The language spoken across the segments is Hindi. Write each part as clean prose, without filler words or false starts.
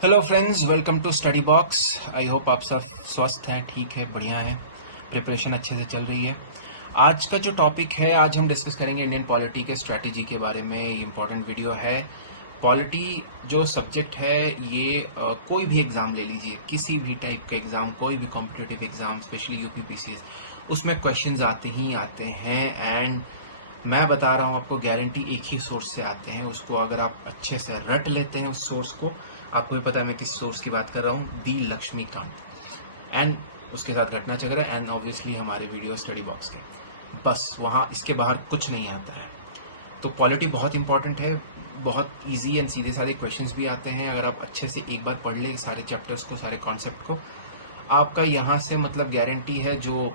Hello friends, welcome to study box. I hope आप सब स्वस्थ हैं, ठीक है, बढ़िया है, प्रिपरेशन अच्छे से चल रही है। आज का जो टॉपिक है, आज हम डिस्कस करेंगे इंडियन पॉलिटी के स्ट्रैटेजी के बारे में। ये इम्पोर्टेंट वीडियो है। पॉलिटी जो सब्जेक्ट है ये कोई भी एग्ज़ाम ले लीजिए, किसी भी टाइप का एग्ज़ाम, कोई भी कॉम्पिटिटिव एग्ज़ाम, स्पेशली यूपीपीसीएस, उसमें क्वेश्चंस आते ही आते हैं। एंड मैं बता रहा हूँ आपको, गारंटी एक ही सोर्स से आते हैं। उसको अगर आप अच्छे से रट लेते हैं उस सोर्स को, आपको भी पता है मैं किस सोर्स की बात कर रहा हूँ, दी लक्ष्मीकांत एंड उसके साथ घटना चक्र एंड ऑब्वियसली हमारे वीडियो स्टडी बॉक्स के, बस वहाँ इसके बाहर कुछ नहीं आता है। तो पॉलिटी बहुत इंपॉर्टेंट है, बहुत इजी एंड सीधे साधे क्वेश्चंस भी आते हैं। अगर आप अच्छे से एक बार पढ़ ले सारे चैप्टर्स को, सारे कॉन्सेप्ट को, आपका यहाँ से मतलब गारंटी है जो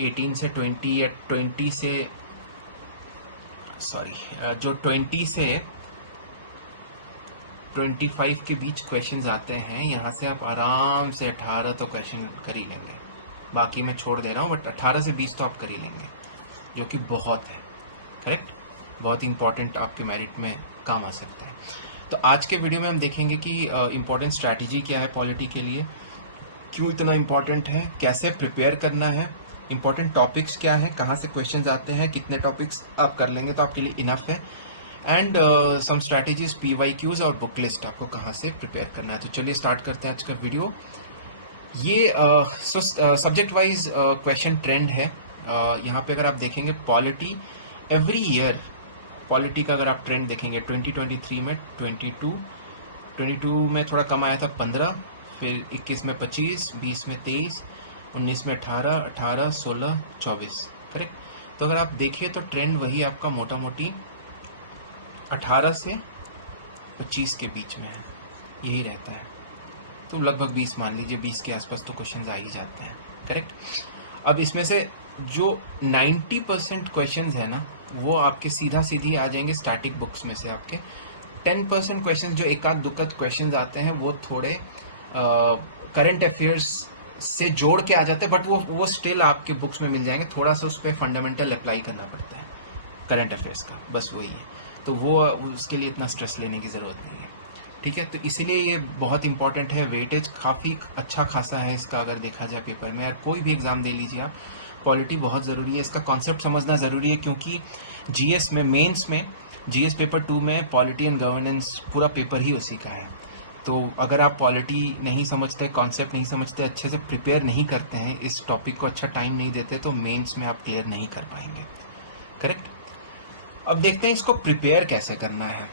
18 से 20 या 20 से जो 20 से 25 के बीच क्वेश्चंस आते हैं, यहाँ से आप आराम से 18 तो क्वेश्चन कर ही लेंगे। बाकी मैं छोड़ दे रहा हूँ, बट 18 से 20 तो आप कर ही लेंगे, जो कि बहुत है। करेक्ट, बहुत इंपॉर्टेंट, आपके मेरिट में काम आ सकता है। तो आज के वीडियो में हम देखेंगे कि इम्पोर्टेंट स्ट्रैटेजी क्या है पॉलिटी के लिए, क्यों इतना इम्पॉर्टेंट है, कैसे प्रिपेयर करना है, इम्पोर्टेंट टॉपिक्स क्या है, कहाँ से क्वेश्चंस आते हैं, कितने टॉपिक्स आप कर लेंगे तो आपके लिए इनफ है, एंड सम स्ट्रैटेजीज, PYQs और बुक लिस्ट आपको कहाँ से प्रिपेयर करना है। तो चलिए स्टार्ट करते हैं आज का वीडियो। ये सब्जेक्ट वाइज क्वेश्चन ट्रेंड है। यहाँ पे अगर आप देखेंगे पॉलिटी, एवरी ईयर पॉलिटी का अगर आप ट्रेंड देखेंगे, 2023 में 22 में थोड़ा कम आया था 15, फिर 21 में 25, 20 में 23, 19 में 18, 16, 24। करेक्ट। तो अगर आप देखिए तो ट्रेंड वही आपका मोटा मोटी 18 से 25 के बीच में है, यही रहता है। तो लगभग 20 मान लीजिए, 20 के आसपास तो क्वेश्चंस आ ही जाते हैं। करेक्ट। अब इसमें से जो 90% क्वेश्चंस है ना, वो आपके सीधा सीधी आ जाएंगे स्टैटिक बुक्स में से। आपके 10% क्वेश्चंस जो एकाध दुक्कत क्वेश्चंस आते हैं, वो थोड़े करंट अफेयर्स से जोड़ के आ जाते हैं, बट वो स्टिल आपके बुक्स में मिल जाएंगे। थोड़ा सा उस पर फंडामेंटल अप्लाई करना पड़ता है करंट अफेयर्स का, बस वही है। तो वो उसके लिए इतना स्ट्रेस लेने की ज़रूरत नहीं है, ठीक है। तो इसीलिए ये बहुत इंपॉर्टेंट है। वेटेज काफ़ी अच्छा खासा है इसका, अगर देखा जाए पेपर में। यार कोई भी एग्ज़ाम दे लीजिए आप, पॉलिटी बहुत ज़रूरी है, इसका कॉन्सेप्ट समझना ज़रूरी है। क्योंकि जीएस में, मेंस में, जीएस पेपर 2 में पॉलिटी एंड गवर्नेंस पूरा पेपर ही उसी का है। तो अगर आप पॉलिटी नहीं समझते, कॉन्सेप्ट नहीं समझते, अच्छे से प्रिपेयर नहीं करते हैं, इस टॉपिक को अच्छा टाइम नहीं देते, तो मेंस में आप क्लियर नहीं कर पाएंगे। करेक्ट। अब देखते हैं इसको प्रिपेयर कैसे करना है।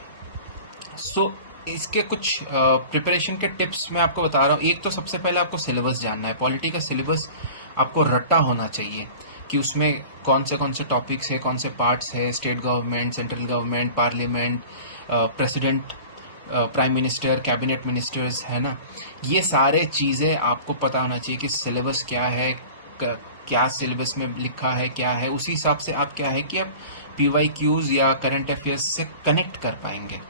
इसके कुछ प्रिपरेशन के टिप्स मैं आपको बता रहा हूँ। एक तो सबसे पहले आपको सिलेबस जानना है। पॉलिटी का सिलेबस आपको रट्टा होना चाहिए कि उसमें कौन से टॉपिक्स है, कौन से पार्ट्स है, state government, central government, parliament, president, prime minister, cabinet ministers, है ना। ये सारे चीज़ें आपको पता होना चाहिए कि सिलेबस क्या है, क्या सिलेबस में लिखा है, क्या है। उसी हिसाब से आप क्या है कि आप PYQs या करंट अफेयर्स से कनेक्ट कर पाएंगे।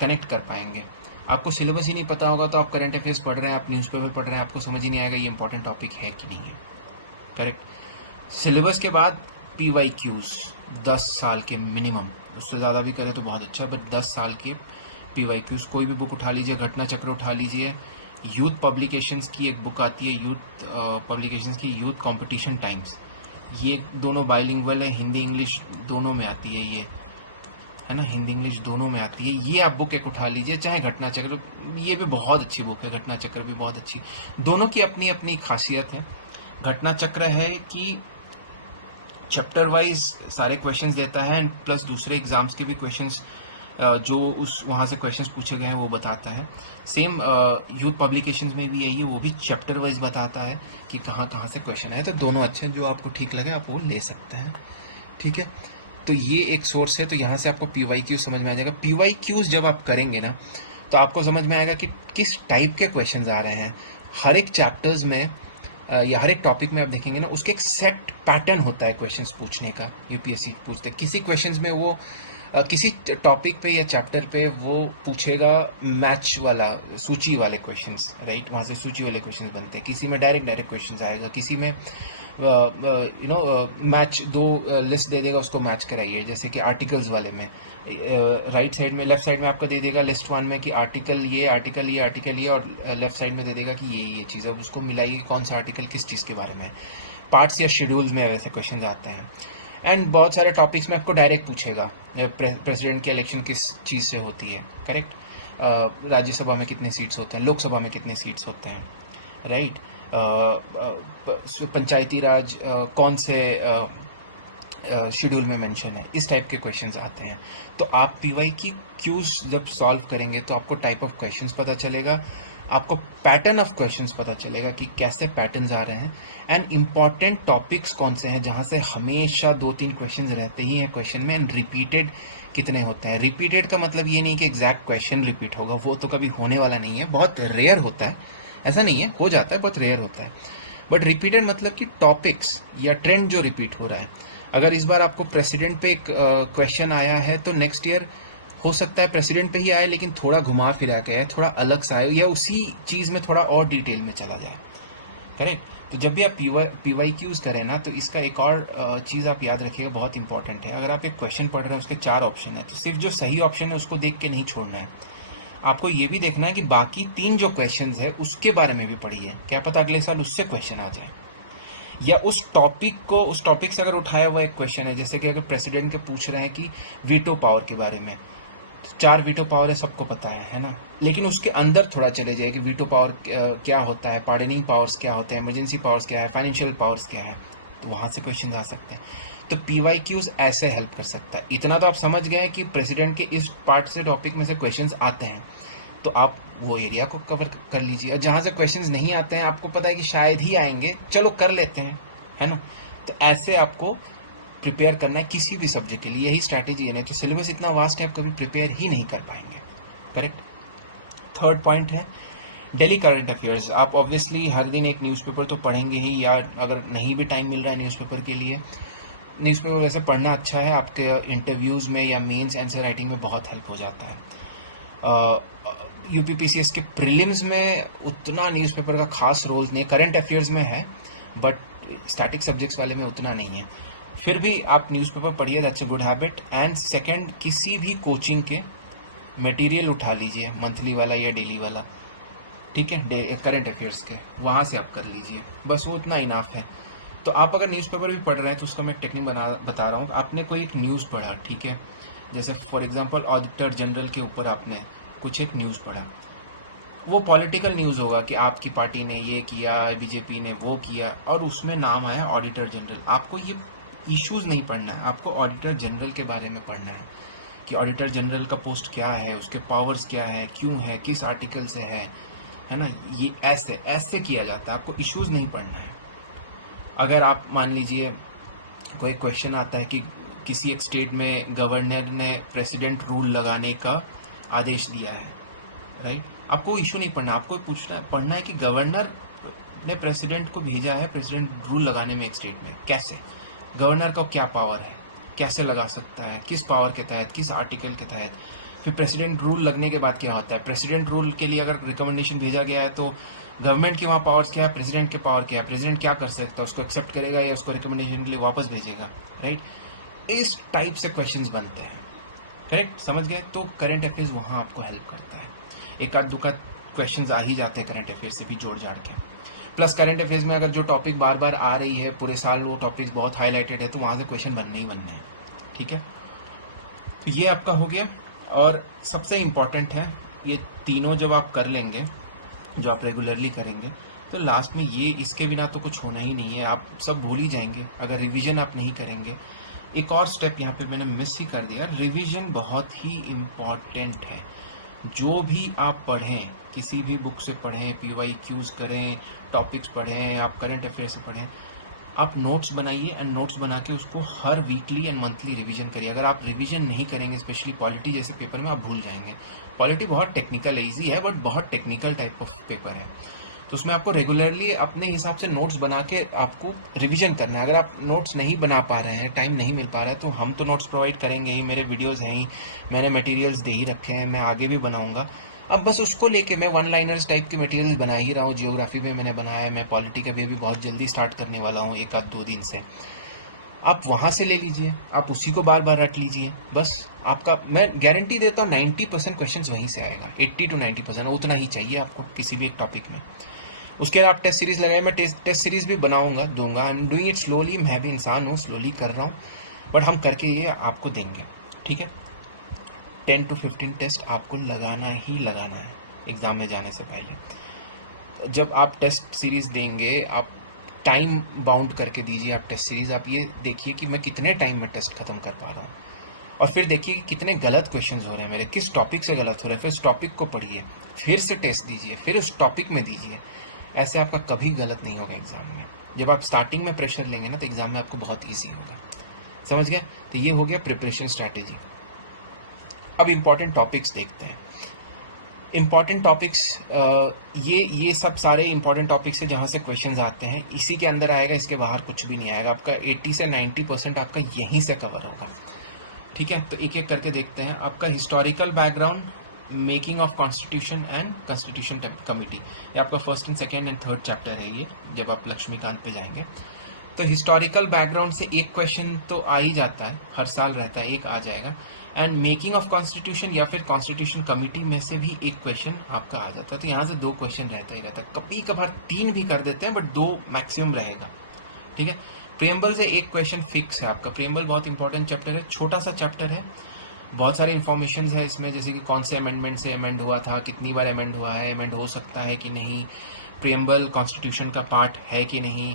कनेक्ट कर पाएंगे। आपको सिलेबस ही नहीं पता होगा तो आप करंट अफेयर्स पढ़ रहे हैं, आप न्यूज़पेपर पढ़ रहे हैं, आपको समझ ही नहीं आएगा ये इंपॉर्टेंट टॉपिक है कि नहीं है। करेक्ट। सिलेबस के बाद PYQs 10 साल के मिनिमम, उससे ज़्यादा भी करें तो बहुत अच्छा, बट 10 साल के PYQs। कोई भी बुक उठा लीजिए, घटना चक्र उठा लीजिए, यूथ पब्लिकेशंस की एक बुक आती है, यूथ पब्लिकेशंस की, यूथ कंपटीशन टाइम्स। ये दोनों बाइलिंगुअल है, हिंदी इंग्लिश दोनों में आती है ये, है ना, हिंदी इंग्लिश दोनों में आती है। ये आप बुक एक उठा लीजिए, चाहे घटना चक्र, ये भी बहुत अच्छी बुक है, घटना चक्र भी बहुत अच्छी। दोनों की अपनी अपनी खासियत है। घटना चक्र है कि चैप्टर वाइज सारे क्वेश्चंस देता है, एंड प्लस दूसरे एग्जाम्स के भी क्वेश्चंस जो उस वहाँ से क्वेश्चंस पूछे गए हैं वो बताता है। सेम यूथ पब्लिकेशंस में भी यही है, वो भी चैप्टर वाइज बताता है कि कहाँ कहाँ से क्वेश्चन आए। तो दोनों अच्छे हैं, जो आपको ठीक लगे आप वो ले सकते हैं, ठीक है। तो ये एक सोर्स है। तो यहाँ से आपको PYQ समझ में आ जाएगा। PYQs जब आप करेंगे ना, तो आपको समझ में आएगा कि किस टाइप के क्वेश्चंस आ रहे हैं। हर एक चैप्टर्स में या हर एक टॉपिक में आप देखेंगे ना, उसके एक सेट पैटर्न होता है क्वेश्चंस पूछने का। UPSC पूछते हैं किसी क्वेश्चंस में वो किसी टॉपिक पे या चैप्टर पे वो पूछेगा मैच वाला, सूची वाले क्वेश्चंस, राइट, वहाँ से सूची वाले क्वेश्चंस बनते हैं। किसी में डायरेक्ट क्वेश्चंस आएगा, किसी में मैच दो लिस्ट दे देगा, उसको मैच कराइए। जैसे कि आर्टिकल्स वाले में राइट साइड में, लेफ्ट साइड में आपको दे देगा लिस्ट 1 में कि आर्टिकल ये, आर्टिकल ये, आर्टिकल ये, और लेफ्ट साइड में दे देगा कि ये चीज़। अब उसको मिलाइए कौन सा आर्टिकल किस चीज़ के बारे में। पार्ट्स या शेड्यूल्स में वैसे क्वेश्चन आते हैं। एंड बहुत सारे टॉपिक्स में आपको डायरेक्ट पूछेगा प्रेसिडेंट की इलेक्शन किस चीज़ से होती है, करेक्ट, राज्यसभा में कितने सीट्स होते हैं, लोकसभा में कितने सीट्स होते हैं, राइट, पंचायती राज कौन से शेड्यूल में मेंशन है, इस टाइप के क्वेश्चंस आते हैं। तो आप पीवाई की क्यूज जब सॉल्व करेंगे तो आपको टाइप ऑफ क्वेश्चंस पता चलेगा, आपको पैटर्न ऑफ क्वेश्चंस पता चलेगा कि कैसे पैटर्न्स आ रहे हैं, एंड इम्पॉर्टेंट टॉपिक्स कौन से हैं जहां से हमेशा 2-3 क्वेश्चंस रहते ही हैं क्वेश्चन में, एंड रिपीटेड कितने होते हैं। रिपीटेड का मतलब ये नहीं कि एग्जैक्ट क्वेश्चन रिपीट होगा, वो तो कभी होने वाला नहीं है, बहुत रेयर होता है, ऐसा नहीं है, हो जाता है, बहुत रेयर होता है। बट रिपीटेड मतलब कि टॉपिक्स या ट्रेंड जो रिपीट हो रहा है। अगर इस बार आपको प्रेसिडेंट पे एक क्वेश्चन आया है तो नेक्स्ट ईयर हो सकता है प्रेसिडेंट पे ही आए, लेकिन थोड़ा घुमा फिरा के आए, थोड़ा अलग सा आए, या उसी चीज़ में थोड़ा और डिटेल में चला जाए, करेक्ट। तो जब भी आप पीवाई क्यूज करें ना, तो इसका एक और चीज़ आप याद रखिएगा, बहुत इंपॉर्टेंट है। अगर आप एक क्वेश्चन पढ़ रहे हैं, उसके 4 ऑप्शन है, तो सिर्फ जो सही ऑप्शन है उसको देख के नहीं छोड़ना है, आपको ये भी देखना है कि बाकी 3 जो क्वेश्चन है उसके बारे में भी पढ़िए, क्या पता अगले साल उससे क्वेश्चन आ जाए। या उस टॉपिक से अगर उठाया हुआ एक क्वेश्चन है, जैसे कि अगर प्रेसिडेंट के पूछ रहे हैं कि वीटो पावर के बारे में, 4 वीटो पावर है, सबको पता है ना, लेकिन उसके अंदर थोड़ा चले जाए कि वीटो पावर क्या होता है, पार्डनिंग पावर्स क्या होते हैं, इमरजेंसी पावर्स क्या है, फाइनेंशियल पावर्स क्या है, तो वहाँ से क्वेश्चन आ सकते हैं। तो पीवाईक्यूज ऐसे हेल्प कर सकता है। इतना तो आप समझ गए कि प्रेसिडेंट के इस पार्ट से टॉपिक में से क्वेश्चंस आते हैं, तो आप वो एरिया को कवर कर लीजिए। और जहाँ से क्वेश्चंस नहीं आते हैं, आपको पता है कि शायद ही आएंगे, चलो कर लेते हैं, है ना। तो ऐसे आपको प्रिपेयर करना है किसी भी सब्जेक्ट के लिए, यही स्ट्रैटेजी है। नहीं तो सिलेबस इतना वास्ट है, आप कभी प्रिपेयर ही नहीं कर पाएंगे, करेक्ट। थर्ड पॉइंट है डेली करंट अफेयर्स। आप ऑब्वियसली हर दिन एक न्यूज़पेपर तो पढ़ेंगे ही, या अगर नहीं भी टाइम मिल रहा है न्यूज़पेपर के लिए, न्यूज़पेपर वैसे पढ़ना अच्छा है, आपके इंटरव्यूज़ में या मेंस आंसर राइटिंग में बहुत हेल्प हो जाता है। यूपीपीसीएस के प्रीलिम्स में उतना न्यूज़पेपर का खास रोल नहीं है, करंट अफेयर्स में है, बट स्टैटिक सब्जेक्ट्स वाले में उतना नहीं है। फिर भी आप न्यूज़पेपर पढ़िए, that's a good habit. And second, किसी भी कोचिंग के मटेरियल उठा लीजिए, मंथली वाला या डेली वाला, ठीक है, करंट अफेयर्स के, वहाँ से आप कर लीजिए, बस वो उतना इनाफ है। तो आप अगर न्यूज़पेपर भी पढ़ रहे हैं तो उसका मैं एक टेक्निक बता रहा हूँ। आपने कोई एक न्यूज़ पढ़ा, ठीक है, जैसे फॉर एग्जांपल ऑडिटर जनरल के ऊपर आपने कुछ एक न्यूज़ पढ़ा, वो पॉलिटिकल न्यूज़ होगा कि आपकी पार्टी ने ये किया, बीजेपी ने वो किया, और उसमें नाम आया ऑडिटर जनरल। आपको ये इश्यूज़ नहीं पढ़ना है, आपको ऑडिटर जनरल के बारे में पढ़ना है कि ऑडिटर जनरल का पोस्ट क्या है, उसके पावर्स क्या है, क्यों है, किस आर्टिकल से है ना। ये ऐसे ऐसे किया जाता है, आपको इश्यूज़ नहीं पढ़ना है। अगर आप मान लीजिए कोई क्वेश्चन आता है कि किसी एक स्टेट में गवर्नर ने प्रेसिडेंट रूल लगाने का आदेश दिया है, राइट, आपको इशू नहीं पढ़ना, आपको पढ़ना है कि गवर्नर ने प्रेसिडेंट को भेजा है प्रेसिडेंट रूल लगाने में एक स्टेट में, कैसे, गवर्नर का क्या पावर है, कैसे लगा सकता है, किस पावर के तहत, किस आर्टिकल के तहत। फिर प्रेसिडेंट रूल लगने के बाद क्या होता है, प्रेसिडेंट रूल के लिए अगर रिकमेंडेशन भेजा गया है तो गवर्नमेंट के वहाँ पावर्स क्या है, प्रेसिडेंट के पावर क्या है, प्रेसिडेंट क्या कर सकता है, उसको एक्सेप्ट करेगा या उसको रिकमेंडेशन के लिए वापस भेजेगा, राइट। इस टाइप से क्वेश्चंस बनते हैं, करेक्ट, समझ गए। तो करंट अफेयर्स वहाँ आपको हेल्प करता है, एक आध दुका क्वेश्चंस आ ही जाते हैं करंट अफेयर्स से भी जोड़ जाड़ के। प्लस करंट अफेयर्स में अगर जो टॉपिक बार बार आ रही है पूरे साल, वो टॉपिक्स बहुत हाईलाइटेड है, तो वहाँ से क्वेश्चन बनने ही बनने हैं, ठीक है। तो ये आपका हो गया। और सबसे इम्पॉर्टेंट है, ये तीनों जब आप कर लेंगे, जो आप रेगुलरली करेंगे, तो लास्ट में ये, इसके बिना तो कुछ होना ही नहीं है, आप सब भूल ही जाएंगे अगर रिवीजन आप नहीं करेंगे। एक और स्टेप यहाँ पे मैंने मिस ही कर दिया, रिवीजन बहुत ही इम्पॉर्टेंट है। जो भी आप पढ़ें, किसी भी बुक से पढ़ें, पीवाईक्यूज करें, टॉपिक्स पढ़ें, आप करंट अफेयर से पढ़ें, आप नोट्स बनाइए, एंड नोट्स बना के उसको हर वीकली एंड मंथली रिवीजन करिए। अगर आप रिवीजन नहीं करेंगे, स्पेशली पॉलिटी जैसे पेपर में, आप भूल जाएंगे। पॉलिटी बहुत टेक्निकल है, ईजी है, बट बहुत टेक्निकल टाइप ऑफ पेपर है, तो उसमें आपको रेगुलरली अपने हिसाब से नोट्स बना के आपको रिवीजन करना है। अगर आप नोट्स नहीं बना पा रहे हैं, टाइम नहीं मिल पा रहा है, तो हम तो नोट्स प्रोवाइड करेंगे ही, मेरे वीडियोज़ हैं ही, मैंने मटेरियल्स दे ही रखे हैं, मैं आगे भी बनाऊँगा। अब बस उसको लेके मैं वन लाइनर्स टाइप के मटेरियल बना ही रहा हूँ। जियोग्राफी में मैंने बनाया है, मैं पॉलिटी का भी अभी बहुत जल्दी स्टार्ट करने वाला हूँ, 1-2 दिन से। आप वहाँ से ले लीजिए, आप उसी को बार बार रट लीजिए, बस आपका मैं गारंटी देता हूँ 90% क्वेश्चन वहीं से आएगा। 80 to 90% उतना ही चाहिए आपको किसी भी एक टॉपिक में। उसके बाद आप टेस्ट सीरीज लगाए, मैं टेस्ट सीरीज भी बनाऊंगा, दूंगा। I am doing it slowly, मैं भी इंसान हूँ, स्लोली कर रहा हूँ, बट हम करके ये आपको देंगे, ठीक है। 10 to 15 टेस्ट आपको लगाना ही लगाना है एग्ज़ाम में जाने से पहले। जब आप टेस्ट सीरीज़ देंगे, आप टाइम बाउंड करके दीजिए आप टेस्ट सीरीज़। आप ये देखिए कि मैं कितने टाइम में टेस्ट ख़त्म कर पा रहा हूँ, और फिर देखिए कि कितने गलत क्वेश्चंस हो रहे हैं मेरे, किस टॉपिक से गलत हो रहे हैं, फिर उस टॉपिक को पढ़िए, फिर से टेस्ट दीजिए, फिर उस टॉपिक में दीजिए। ऐसे आपका कभी गलत नहीं होगा एग्ज़ाम में। जब आप स्टार्टिंग में प्रेशर लेंगे ना, तो एग्ज़ाम में आपको बहुत ईजी होगा। समझ गए? तो ये हो गया प्रिपरेशन स्ट्रैटेजी। अब इम्पॉर्टेंट टॉपिक्स देखते हैं। इम्पॉर्टेंट टॉपिक्स, ये सब सारे इम्पॉर्टेंट टॉपिक्स है जहाँ से क्वेश्चंस आते हैं, इसी के अंदर आएगा, इसके बाहर कुछ भी नहीं आएगा। आपका 80 से 90% आपका यहीं से कवर होगा, ठीक है। तो एक एक करके देखते हैं। आपका historical background, making of constitution and constitution committee, ये आपका first and second and third chapter है ये, जब आप लक्ष्मीकांत पे जाएंगे। तो हिस्टोरिकल बैकग्राउंड से एक क्वेश्चन तो आ ही जाता है, हर साल रहता है, एक आ जाएगा। एंड मेकिंग ऑफ कॉन्स्टिट्यूशन या फिर कॉन्स्टिट्यूशन कमिटी में से भी एक क्वेश्चन आपका आ जाता है। तो यहाँ से 2 क्वेश्चन रहता ही रहता है, कभी कभार 3 भी कर देते हैं, बट 2 मैक्सिमम रहेगा, ठीक है। प्रियम्बल से एक क्वेश्चन फिक्स है आपका। प्रियम्बल बहुत इंपॉर्टेंट चैप्टर है, छोटा सा चैप्टर है, बहुत सारे इन्फॉर्मेशन है इसमें, जैसे कि कौन से अमेंडमेंट से अमेंड हुआ था, कितनी बार अमेंड हुआ है, अमेंड हो सकता है कि नहीं, प्रियम्बल कॉन्स्टिट्यूशन का पार्ट है कि नहीं,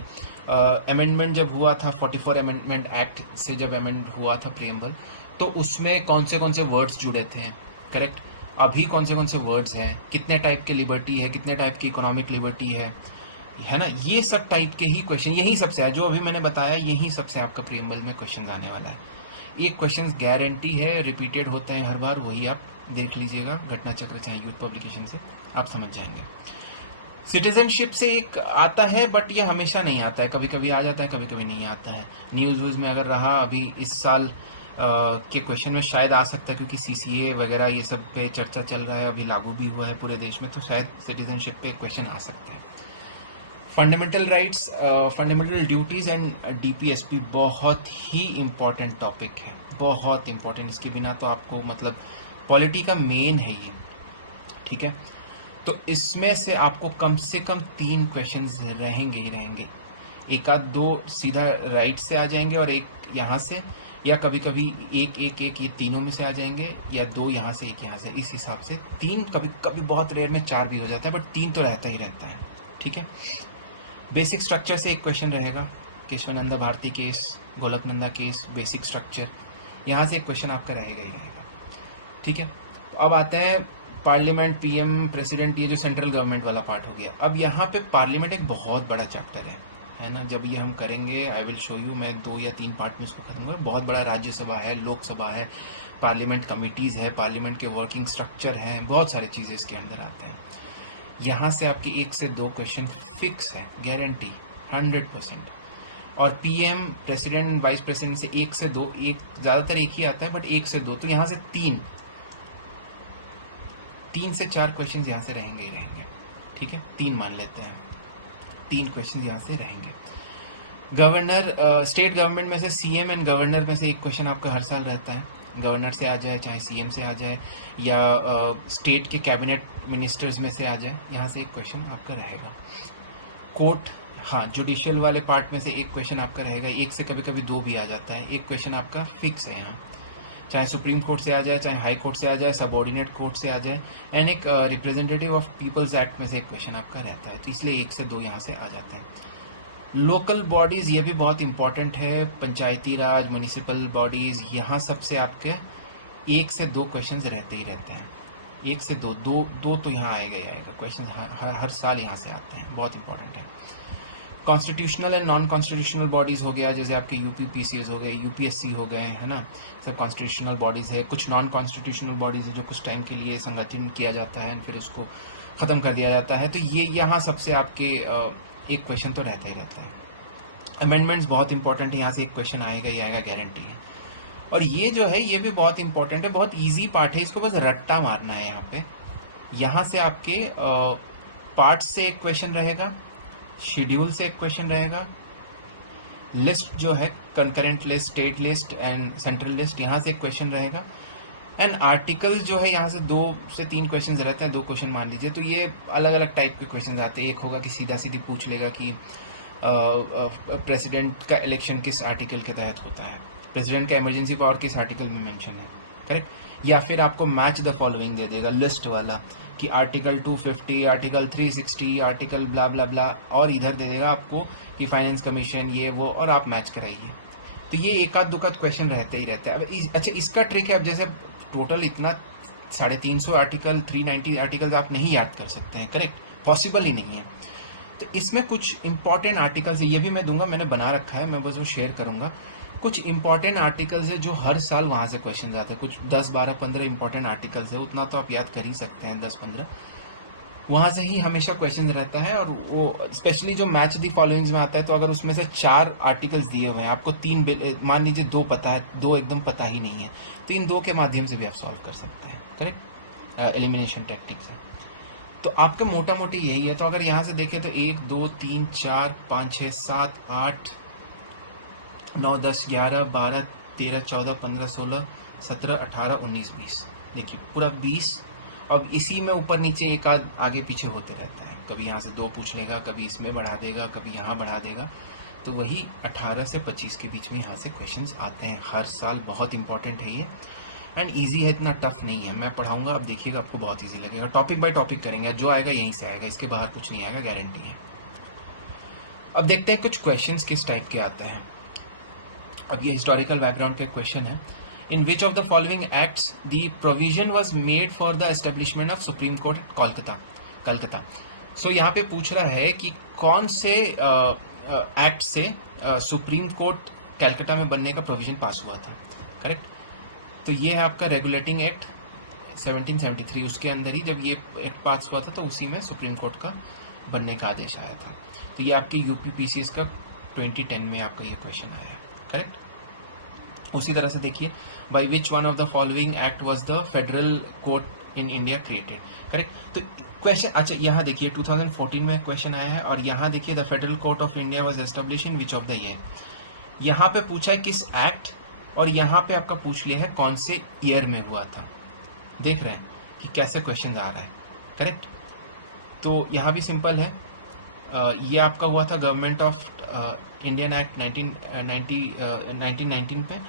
अमेंडमेंट जब हुआ था 44 अमेंडमेंट एक्ट से जब अमेंड हुआ था प्रियम्बल, तो उसमें कौन से वर्ड्स जुड़े थे, करेक्ट। अभी कौन से वर्ड्स हैं, कितने टाइप के लिबर्टी है, कितने टाइप की इकोनॉमिक लिबर्टी है ना, ये सब टाइप के ही क्वेश्चन, यही सबसे है जो अभी मैंने बताया, यही सबसे आपका प्रियम्बल में क्वेश्चन आने वाला है। एक क्वेश्चन गारंटी है, रिपीटेड होते हैं हर बार, वही आप देख लीजिएगा, घटना चक्र चाहे यूथ पब्लिकेशन से, आप समझ जाएंगे। सिटीजनशिप से एक आता है, बट ये हमेशा नहीं आता है, कभी कभी आ जाता है, कभी कभी नहीं आता है। न्यूज़ में अगर रहा, अभी इस साल के क्वेश्चन में शायद आ सकता है, क्योंकि CCA वगैरह ये सब पे चर्चा चल रहा है, अभी लागू भी हुआ है पूरे देश में, तो शायद सिटीजनशिप पे क्वेश्चन आ सकते हैं। Fundamental rights, fundamental duties and DPSP बहुत ही इम्पॉर्टेंट टॉपिक है, बहुत इम्पॉर्टेंट। इसके बिना तो आपको मतलब पॉलिटी का मेन है ये, ठीक है। तो इसमें से आपको कम से कम 3 क्वेश्चंस रहेंगे ही रहेंगे, 1-2 सीधा राइट से आ जाएंगे और एक यहाँ से, या कभी कभी एक ये तीनों में से आ जाएंगे, या 2 यहाँ से, 1 यहाँ से, इस हिसाब से 3, कभी कभी बहुत रेयर में 4 भी हो जाता है, बट 3 तो रहता ही रहता है, ठीक है। बेसिक स्ट्रक्चर से एक क्वेश्चन रहेगा, Kesavananda Bharati case, Golaknath case, basic structure, यहाँ से एक क्वेश्चन आपका रहेगा ही रहेगा, ठीक है। अब आता है पार्लियामेंट, PM, प्रेसिडेंट, ये जो सेंट्रल गवर्नमेंट वाला पार्ट हो गया। अब यहाँ पे पार्लियामेंट एक बहुत बड़ा चैप्टर है ना। जब ये हम करेंगे, आई विल शो यू, मैं 2 या 3 पार्ट में इसको खत्म करूँगा। बहुत बड़ा राज्यसभा है, लोकसभा है, पार्लियामेंट कमिटीज़ है, पार्लियामेंट के वर्किंग स्ट्रक्चर हैं, बहुत सारी चीज़ें इसके अंदर आते हैं। यहाँ से आपके 1 से 2 क्वेश्चन फिक्स है, गारंटी 100%। और PM, प्रेसिडेंट, वाइस प्रेसिडेंट से 1 से 2, एक ज़्यादातर एक ही आता है, बट 1 से 2, तो यहाँ से 3 से 4 क्वेश्चन यहाँ से रहेंगे ही रहेंगे, ठीक है। 3 मान लेते हैं, 3 क्वेश्चन यहाँ से रहेंगे। गवर्नर, स्टेट गवर्नमेंट में से CM एंड गवर्नर में से एक क्वेश्चन आपका हर साल रहता है, गवर्नर से आ जाए, चाहे CM से आ जाए, या स्टेट के कैबिनेट मिनिस्टर्स में से आ जाए, यहाँ से एक क्वेश्चन आपका रहेगा। कोर्ट, हाँ, जुडिशियल वाले पार्ट में से एक क्वेश्चन आपका रहेगा, 1 से कभी कभी 2 भी आ जाता है, एक क्वेश्चन आपका फिक्स है यहाँ, चाहे सुप्रीम कोर्ट से आ जाए, चाहे हाई कोर्ट से आ जाए, सबऑर्डिनेट कोर्ट से आ जाए, एंड एक रिप्रेजेंटेटिव ऑफ पीपल्स एक्ट में से एक क्वेश्चन आपका रहता है, तो इसलिए 1 से 2 यहाँ से आ जाते हैं। लोकल बॉडीज़, ये भी बहुत इंपॉर्टेंट है, पंचायती राज, म्यूनिसिपल बॉडीज़, यहाँ सबसे आपके 1 से 2 क्वेश्चन रहते ही रहते हैं, 1 से 2 तो यहाँ आएगा ही आएगा क्वेश्चन, हर साल यहाँ से आते हैं, बहुत इंपॉर्टेंट है। Constitutional and non constitutional bodies हो गया, जैसे आपके यूपीपीसीएस हो गए, यूपीएससी हो गए, है ना, सब कॉन्स्टिट्यूशनल बॉडीज है। कुछ नॉन कॉन्स्टिट्यूशनल बॉडीज है जो कुछ टाइम के लिए संगठन किया जाता है फिर उसको ख़त्म कर दिया जाता है। तो ये यहाँ सबसे आपके एक क्वेश्चन तो रहता ही रहता है। अमेंडमेंट्स बहुत इंपॉर्टेंट है, यहाँ से एक क्वेश्चन आएगा ही आएगा, गारंटी है। और ये जो है ये भी बहुत इंपॉर्टेंट है, बहुत ईजी पार्ट है, इसको बस रट्टा मारना है। यहाँ पे यहाँ से आपके पार्ट से एक क्वेश्चन रहेगा, शेड्यूल से एक क्वेश्चन रहेगा, लिस्ट जो है concurrent list, state list and central list, यहाँ से एक क्वेश्चन रहेगा। एंड आर्टिकल जो है यहाँ से 2 से 3 क्वेश्चन रहते हैं, 2 क्वेश्चन मान लीजिए। तो ये अलग अलग टाइप के क्वेश्चन आते हैं। एक होगा कि सीधा सीधी पूछ लेगा कि प्रेसिडेंट का इलेक्शन किस आर्टिकल के तहत होता है, प्रेसिडेंट का इमरजेंसी पावर किस आर्टिकल में मेंशन है, करेक्ट। या फिर आपको मैच द फॉलोइंग दे देगा, लिस्ट वाला, कि आर्टिकल 250, आर्टिकल 360, आर्टिकल ब्ला ब्ला ब्ला, और इधर दे देगा आपको कि फाइनेंस कमीशन ये वो, और आप मैच कराइए। तो ये एक आध दुकाध क्वेश्चन रहते ही रहते हैं। अब अच्छा इसका ट्रिक है, अब जैसे टोटल इतना 350 आर्टिकल, 390 आर्टिकल आप नहीं याद कर सकते हैं, करेक्ट, पॉसिबल ही नहीं है। तो इसमें कुछ इंपॉर्टेंट आर्टिकल्स है, ये भी मैं दूंगा, मैंने बना रखा है, मैं बस वो शेयर करूंगा। कुछ इंपॉर्टेंट आर्टिकल्स है जो हर साल वहाँ से क्वेश्चन आते हैं, कुछ 10, 12, 15 इंपॉर्टेंट आर्टिकल्स है, उतना तो आप याद कर ही सकते हैं, 10, 15 वहाँ से ही हमेशा क्वेश्चन रहता है। और वो स्पेशली जो मैच दी फॉलोइंग्स में आता है, तो अगर उसमें से 4 आर्टिकल्स दिए हुए हैं, आपको 3 मान लीजिए 2 पता है, 2 एकदम पता ही नहीं है, तो इन 2 के माध्यम से भी आप सॉल्व कर सकते हैं, करेक्ट, एलिमिनेशन टेक्निक से। तो आपका मोटा मोटी यही है। तो अगर यहाँ से देखें तो 1, 2, 3, 4, 5, 6, 7, 8, 9, 10, 11, 12, 13, 14, 15, 16, 17, 18, 19, 20, देखिए पूरा 20। अब इसी में ऊपर नीचे एक आध आगे पीछे होते रहता है, कभी यहाँ से 2 पूछ लेगा, कभी इसमें बढ़ा देगा, कभी यहाँ बढ़ा देगा। तो वही 18 से 25 के बीच में यहाँ से क्वेश्चंस आते हैं हर साल। बहुत इंपॉर्टेंट है ये, एंड ईजी है, इतना टफ नहीं है। मैं पढ़ाऊंगा, आप देखिएगा, आपको बहुत ईजी लगेगा। टॉपिक बाय टॉपिक करेंगे, जो आएगा यहीं से आएगा, इसके बाहर कुछ नहीं आएगा, गारंटी है। अब देखते हैं कुछ क्वेश्चंस किस टाइप के आते हैं। अब ये हिस्टोरिकल बैकग्राउंड के क्वेश्चन है। In which of the following acts the provision was made for the establishment of supreme court at Calcutta. So यहाँ पे पूछ रहा है कि कौन से एक्ट से सुप्रीम कोर्ट कलकत्ता में बनने का प्रोविजन पास हुआ था, करेक्ट। तो ये है आपका रेगुलेटिंग एक्ट 1773, उसके अंदर ही जब ये एक्ट पास हुआ था तो उसी में सुप्रीम कोर्ट का बनने का आदेश आया था। तो ये आपके यूपीपीसीएस का 2010 में आपका ये क्वेश्चन आया है, करेक्ट। उसी तरह से देखिए, by which one of the following act was the federal court in India created, correct. तो क्वेश्चन, अच्छा यहाँ देखिए 2014 में क्वेश्चन आया है, और यहाँ देखिए the federal court of India was established in which of the year. यहाँ पे पूछा है किस एक्ट, और यहाँ पे आपका पूछ लिया है कौन से ईयर में हुआ था। देख रहे हैं कि कैसे क्वेश्चन आ रहा है, करेक्ट। तो यहाँ भी सिंपल है, ये आपका हुआ था गवर्नमेंट ऑफ इंडियन एक्ट 1919 पे,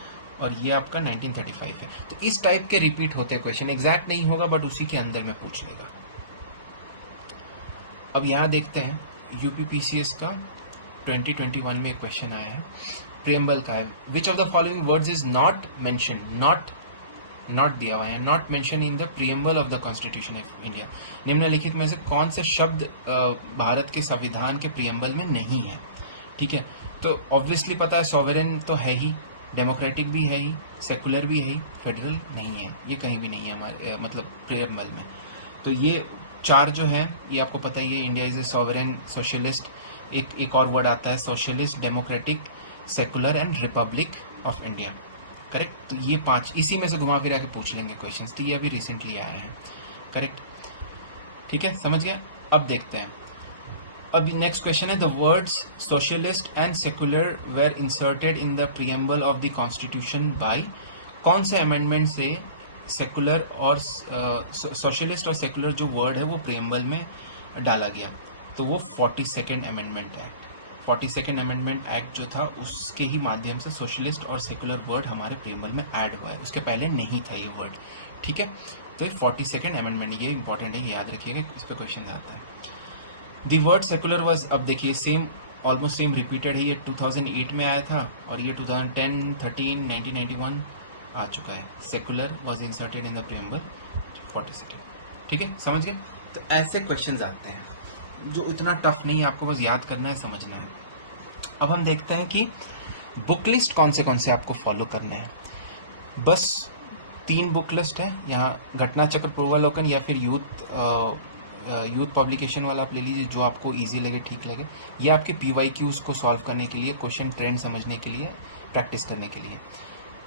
और ये आपका 1935 है। तो इस टाइप के रिपीट होते हैं क्वेश्चन, एग्जैक्ट नहीं होगा बट उसी के अंदर में पूछ लेगा। अब यहाँ देखते हैं यूपीपीसीएस का 2021 में क्वेश्चन आया है, प्रियम्बल का है। विच of the following words is not mention, not दिया हुआ है, not mention in the preamble of the constitution of India. निम्नलिखित में से कौन से शब्द भारत के संविधान के प्रियम्बल में नहीं है, ठीक है। तो ऑब्वियसली पता है, सॉवरेन तो है ही, डेमोक्रेटिक भी है ही, सेकुलर भी है ही, फेडरल नहीं है, ये कहीं भी नहीं है हमारे मतलब प्रियम्बल में। तो ये 4 जो है ये आपको पता ही है, India is a sovereign, socialist, एक और वर्ड आता है socialist, democratic, secular and Republic of India, correct. तो ये 5 इसी में से घुमा फिरा के पूछ लेंगे क्वेश्चंस। तो ये अभी रिसेंटली आया है, करेक्ट, ठीक है, समझ गया। अब देखते हैं, अब नेक्स्ट क्वेश्चन है, the words socialist and secular were inserted in the preamble of the constitution by, कौन से अमेंडमेंट से सेकुलर और सोशलिस्ट और सेकुलर जो वर्ड है वो प्रियम्बल में डाला गया। तो वो 42nd amendment act, 42nd amendment act जो था उसके ही माध्यम से सोशलिस्ट और सेकुलर वर्ड हमारे प्रियम्बल में ऐड हुआ है, उसके पहले नहीं था ये वर्ड, ठीक है। तो ये 42nd अमेंडमेंट, ये इंपॉर्टेंट है, याद रखिएगा, इस पर क्वेश्चन आता है। दी वर्ड सेकुलर वाज, अब देखिए सेम, ऑलमोस्ट सेम रिपीटेड है, ये 2008 में आया था, और ये 2010, 13, 1991 आ चुका है। Secular was inserted in the preamble 42nd, ठीक है, समझ गए। तो ऐसे क्वेश्चंस आते हैं, जो इतना टफ नहीं है, आपको बस याद करना है, समझना है। अब हम देखते हैं कि बुक लिस्ट कौन से आपको फॉलो करने हैं। बस 3 बुक लिस्ट है यहाँ, घटना चक्र, पूर्वालोकन या फिर यूथ पब्लिकेशन वाला आप ले लीजिए, जो आपको इजी लगे, ठीक लगे। ये आपके PYQs को सॉल्व करने के लिए, क्वेश्चन ट्रेंड समझने के लिए, प्रैक्टिस करने के लिए।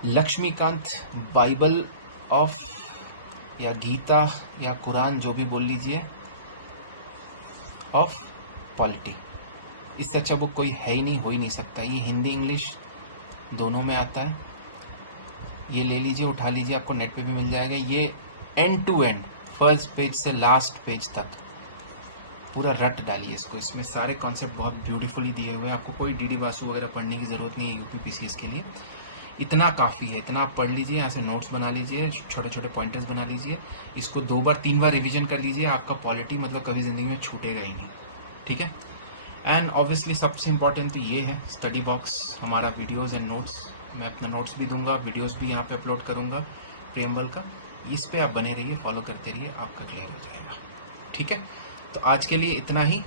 लक्ष्मीकांत बाइबल ऑफ या गीता या कुरान, जो भी बोल लीजिए, ऑफ पॉलिटी। इससे अच्छा बुक कोई है ही नहीं, हो ही नहीं सकता। ये हिंदी इंग्लिश दोनों में आता है। ये ले लीजिए, उठा लीजिए, आपको नेट पे भी मिल जाएगा। ये end to end, first page से लास्ट पेज तक पूरा रट डालिए इसको। इसमें सारे कॉन्सेप्ट बहुत ब्यूटीफुली दिए हुए हैं। आपको कोई DD बासु वगैरह पढ़ने की ज़रूरत नहीं है UPPCS के लिए। इतना काफ़ी है, इतना आप पढ़ लीजिए। यहाँ से नोट्स बना लीजिए, छोटे छोटे पॉइंटर्स बना लीजिए। इसको 2 बार 3 बार रिवीजन कर लीजिए। आपका पॉलिटी मतलब कभी ज़िंदगी में छूटेगा ही नहीं, ठीक है। एंड ऑब्वियसली सबसे इम्पॉर्टेंट तो ये है स्टडी बॉक्स, हमारा वीडियोज़ एंड नोट्स। मैं अपना नोट्स भी दूंगा, वीडियोज़ भी यहाँ पे अपलोड करूँगा प्रेमबल का। इस पर आप बने रहिए, फॉलो करते रहिए, आपका क्लियर हो जाएगा, ठीक है। तो आज के लिए इतना ही।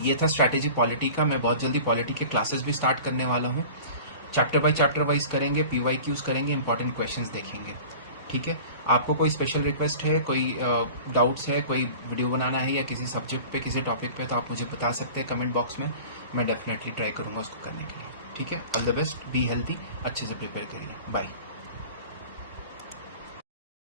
ये था स्ट्रैटेजी पॉलिटी का। मैं बहुत जल्दी पॉलिटी के क्लासेस भी स्टार्ट करने वाला हूँ। चैप्टर बाय चैप्टर वाइज करेंगे, PYQs करेंगे, इंपॉर्टेंट क्वेश्चंस देखेंगे, ठीक है। आपको कोई स्पेशल रिक्वेस्ट है, कोई डाउट्स है, कोई वीडियो बनाना है या किसी सब्जेक्ट पे, किसी टॉपिक पे, तो आप मुझे बता सकते हैं कमेंट बॉक्स में। मैं डेफिनेटली ट्राई करूँगा उसको करने के लिए, ठीक है। All the best, be healthy, अच्छे से प्रिपेयर करिए, बाय।